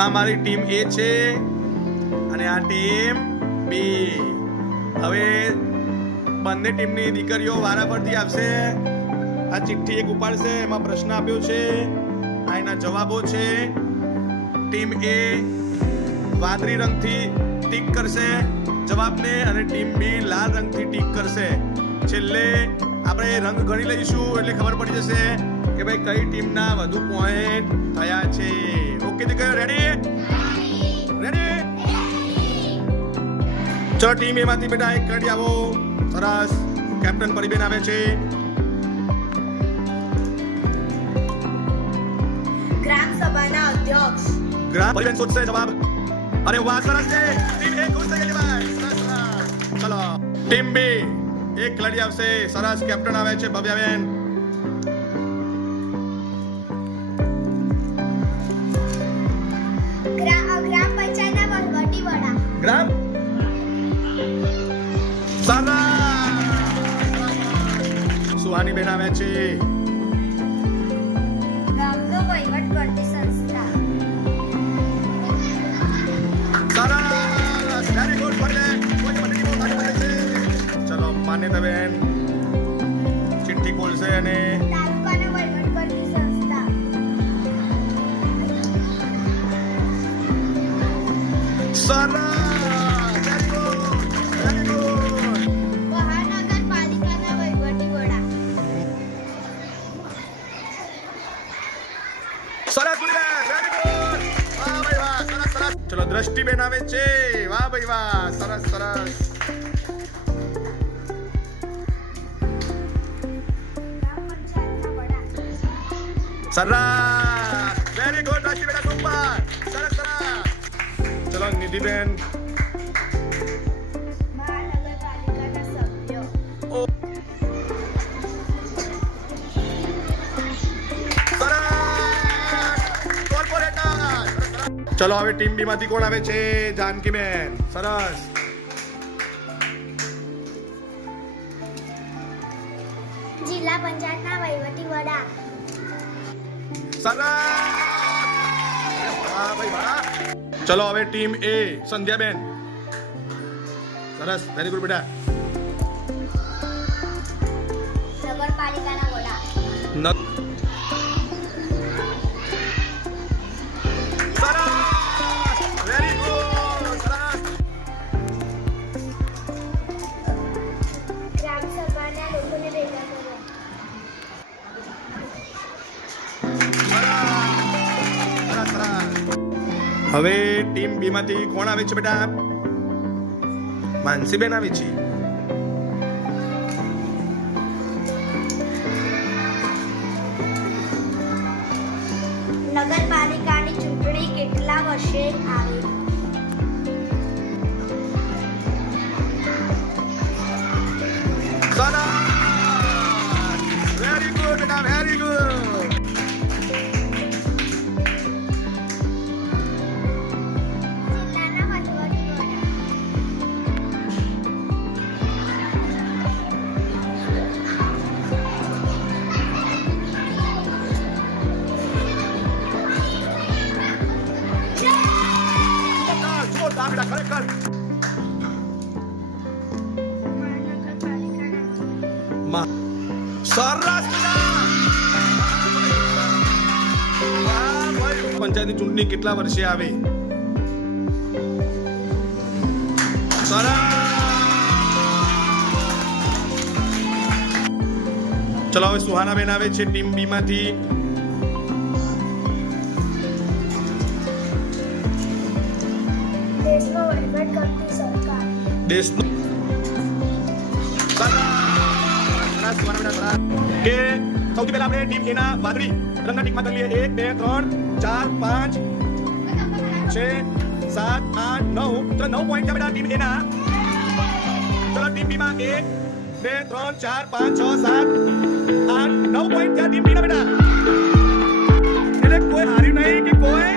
આ મારી ટીમ એ છે અને આ ટીમ બી. હવે બંને ટીમની દીકરીઓ વારાફરતી આવશે. આ ચિઠ્ઠી એક ઉપાડશે, એમાં પ્રશ્ન આપ્યો છે, આ એના જવાબો છે. ટીમ એ વાદળી રંગથી ટીક કરશે જવાબને અને ટીમ બી લાલ રંગથી ટીક કરશે. છેલ્લે આપણે રંગ ગણી લઈશું એટલે ખબર પડી જશે કે ભાઈ કઈ ટીમના વધુ પોઈન્ટ થયા છે. ઓકે દીકરીઓ, રેડી? ચલો ટીમ એમાંથી બેટા એક રેડી આવો. સરસ. કેપ્ટન પરિબેન આવે છે. ગ્રામ સભાના અધ્યક્ષ ગ્રામ પરિબેન શોધશે જવાબ. અરે વાહ, સરસ છે. ટીમ એ ખુશ થઈ ગઈ ભાઈ. સરસ. ચલો ટીમ બી એક લડી આવશે. સરસ. કેપ્ટન આવે છે ભવ્યાબેન. ગ્રામ પંચાયતના વહીવટી વડા ગ્રામ સુહાની બેન આવે છે. ગામનો વહીવટ કરતી સંસ્થા સરસ. Very good. ચલો માન્યતાબેન ચિઠ્ઠી ખોલશે અને તાલુકાનો વહીવટ કરતી સંસ્થા સરસ. મહાનગરપાલિકાના વહીવટી વડા સરસ. Very good. વાહ ભાઈ વાહ. સરસ. ચલો દ્રષ્ટિબેન આવે છે. વાહ ભાઈ વાહ. સરસ. ગ્રામ પંચાયતના વડા સરસ. Very good Drashtiben. સુપર. સરસ. ચલો નિધિબેન. મહાનગરપાલિકાના સભ્યો ચલો હવે ટીમ બી માંથી કોણ આવે છે? જાનકીબેન. સરસ. જિલ્લા પંચાયતના વહીવટી વડા સરસ. વાહ ભાઈ વાહ. ચલો હવે ટીમ એ સંધ્યાબેન. સરસ. વેરી ગુડ બેટા. નગરપાલિકાના વડા વેરી ગુડ. સરસ. ગ્રામ સભાના લોકોને ભેગા કરો હવે ટીમ બી માંથી કોણ આવે છે બેટા? માનસીબેન આવી છે. નગરપાલિકાની ચૂંટણી કેટલા વર્ષે આવે? સરસ. વેરી ગુડ બેટા. Very good. જિલ્લાના વહીવટી વડા જોરદાર બેટા. ખરેખર. મહાનગરપાલિકાના સરસ. પંચાયતની ચૂંટણી કેટલા વર્ષે આવે? સરસ. ચલો હવે સુહાનાબેન આવે છે ટીમ બી માંથી. દેશનો વહીવટ કરતી સરકાર દેશનો કે સૌથી પહેલા આપણે ટીમ એના વાદળી રંગના ટીકમાં કરી લઈએ. 1 2 3 4 5 6 7 8 9. ચલો 9 પોઈન્ટ છે બેટા ટીમ એના. ચલો ટીમ બી માં 1 2 3 4 5 6 7 8 9 પોઈન્ટ છે ટીમ બી ના બેટા. એટલે કોઈ હાર્યું નહીં કે કોઈ